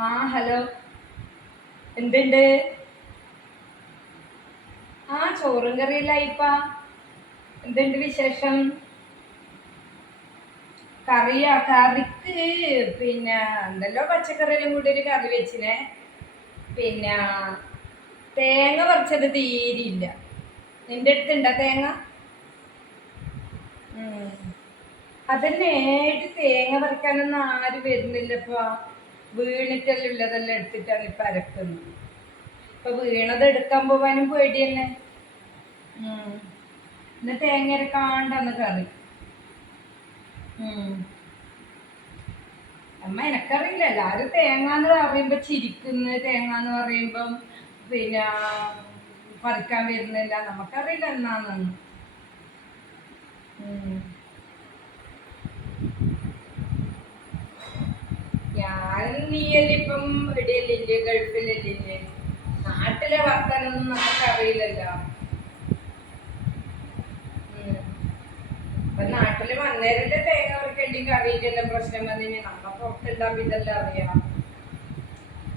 Hello. എന്തുണ്ട്? ചോറും കറിയില്ലായിപ്പ. എന്തുണ്ട് വിശേഷം? കറിക്ക് പിന്നെ എന്തല്ലോ പച്ചക്കറിയെല്ലാം കൂടി ഒരു കറി വെച്ചിനെ. പിന്നെ തേങ്ങ പറിച്ചത് തീരില്ല. നിന്റെ അടുത്തുണ്ടോ തേങ്ങ? അതന്നെ, ഏത് തേങ്ങ പറിക്കാനൊന്നും ആരും വരുന്നില്ലപ്പാ. വീണിട്ടെല്ലാം ഉള്ളതെല്ലാം എടുത്തിട്ടാണ് ഇപ്പൊ അരക്കുന്നത്. ഇപ്പൊ വീണത് എടുക്കാൻ പോവാനും പേടി തന്നെ. ഇന്ന് തേങ്ങ അരക്കാണ്ടാന്ന് കറി. അമ്മ എനക്കറിയില്ല, എല്ലാരും തേങ്ങാന്ന് പറയുമ്പോ ചിരിക്കുന്നു. തേങ്ങാന്ന് പറയുമ്പം പിന്നെ പറിക്കാൻ വരുന്നില്ല. നമുക്കറിയില്ല എന്നാന്നൊന്നും. ഞാൻ നീയല്ലേ ഇപ്പം ഇവിടെയല്ലേ, ഗൾഫിലല്ലേ. നാട്ടിലെ വർത്താനൊന്നും നമുക്കറിയില്ലല്ലോ. അപ്പൊ നാട്ടില് വന്നേരന്റെ തേങ്ങ പറിക്കേണ്ടി കറിയിട്ടെല്ലാം പ്രശ്നം വന്നിന്. നമ്മ പുറത്തുണ്ടാവും ഇതെല്ലാം അറിയാം.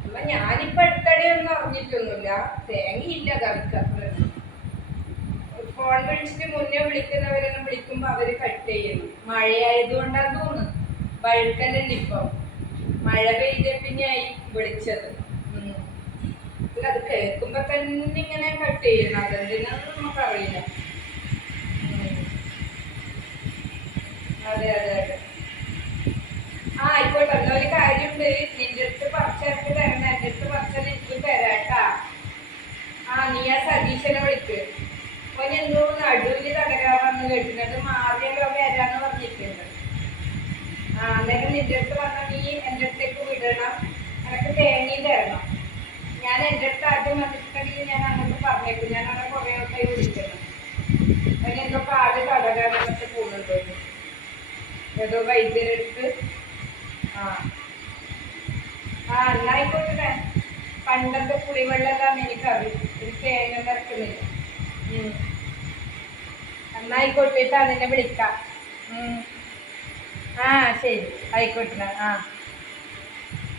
അപ്പൊ ഞാനിപ്പോ അടുത്തടെ ഒന്നും അറിഞ്ഞിട്ടൊന്നുമില്ല. തേങ്ങയില്ല കറിക്ക്. ഫോൺ വിളിച്ചിട്ട് മുന്നേ വിളിക്കുന്നവരെല്ലാം വിളിക്കുമ്പോ അവര് കട്ട് ചെയ്യുന്നു. മഴയായതുകൊണ്ടാന്ന് തോന്നുന്നു. വഴുക്കലല്ലേ ഇപ്പൊ. മഴ പെയ്ത പിന്നെയായി വിളിച്ചത്. അത് കേൾക്കുമ്പോ തന്നെ ഇങ്ങനെ കട്ട് ചെയ്യുന്നു. അതെന്തിനാന്ന് നമുക്കറിയില്ല. അതെ അതെ അതെ. ആയിക്കോട്ടെ. എന്നാ ഒരു കാര്യമുണ്ട്, നിന്റെ അടുത്ത് പറിച്ചെടുത്ത് തരണം. എന്റെ അടുത്ത് പറിച്ചാൽ എനിക്ക് തരാട്ടാ. നീ ആ സതീശനെ വിളിക്ക്. ഓന് എന്തോ നടുവില് തകരാറാന്ന് കേട്ടിട്ടുണ്ട്. മാറിയാലോ വരാന്ന് പറഞ്ഞിട്ടുണ്ട്. അന്നേരം നിന്റെ അടുത്ത് പറഞ്ഞാൽ നീ എൻ്റെ അടുത്തേക്ക് വിടണം. എനക്ക് തേങ്ങയും തരണം. ഞാൻ എൻ്റെ അടുത്ത് ആദ്യം വന്നിട്ടുണ്ടെങ്കിൽ ഞാൻ അങ്ങോട്ട് പറഞ്ഞേക്കും. ഞാൻ അവിടെ കുറേ വട്ടമായി വിളിക്കണം. അവന് എന്തോ കാല് തളരാനൊക്കെ പോകുന്നുണ്ടോ, ഏതോ വൈദ്യരെടുത്ത്. എന്നായിക്കോട്ടെ. പണ്ടത്തെ പുളിവെള്ളമെല്ലാം എനിക്കറിയും. എനിക്ക് തേങ്ങ നിറക്കുന്നില്ല. എന്നായിക്കോട്ടെ, നിന്നെ വിളിക്കാം. ശരി, ആയിക്കോട്ടെ.